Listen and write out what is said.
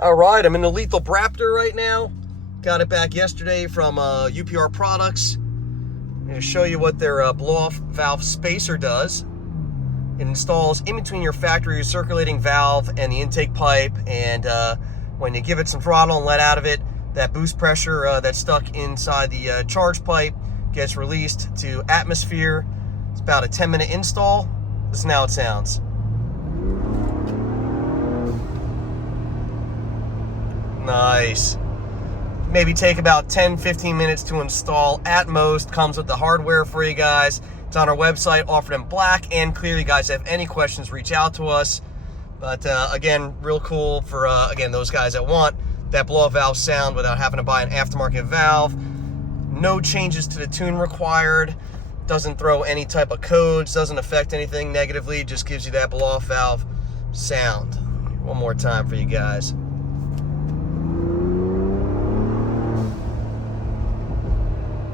All right, I'm in the Lethal Raptor right now. Got it back yesterday from UPR Products. I'm going to show you what their blow-off valve spacer does. It installs in between your factory recirculating valve and the intake pipe, and when you give it some throttle and let out of it, that boost pressure that's stuck inside the charge pipe gets released to atmosphere. It's about a 10-minute install. Listen how it sounds. Nice. Maybe take about 10-15 minutes to install at most. Comes with the hardware for you guys. It's on our website, offered in black and clear. You guys have any questions, reach out to us. But again, real cool for again those guys that want that blow-off valve sound without having to buy an aftermarket valve. No changes to the tune required. Doesn't throw any type of codes. Doesn't affect anything negatively. Just gives you that blow-off valve sound. One more time for you guys.